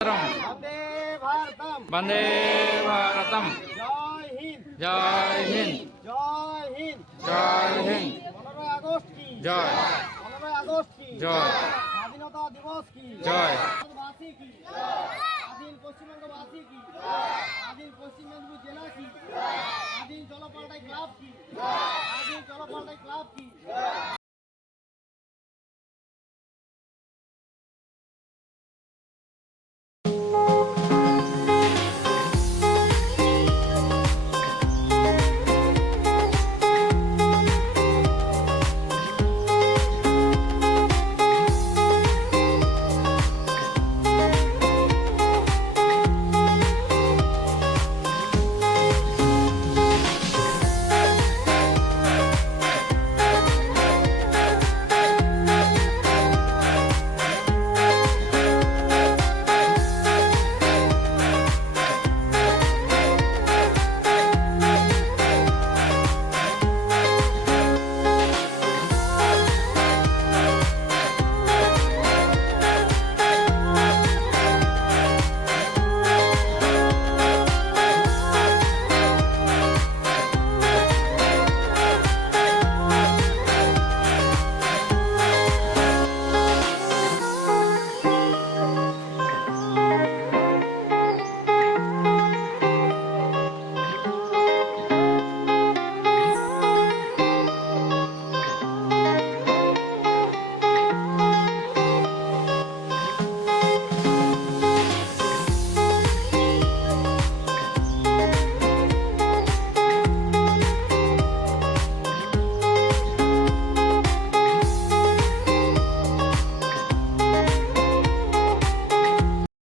वंदे भारतम वंदे भारतम জয় হিন্দ जय हिंद জয় হিন্দ जय हिंद পনেরোই আগস্ট কি জয় পনেরোই আগস্ট কি জয় স্বাধীনতা দিবস কি জয় ভারতবাসী কি স্বাধীন পশ্চিমবঙ্গবাসী কি স্বাধীন পশ্চিম মেদিনীপুর জেলা কি স্বাধীন জলপাল্টাই ক্লাব কি স্বাধীন জলপাল্টাই ক্লাব কি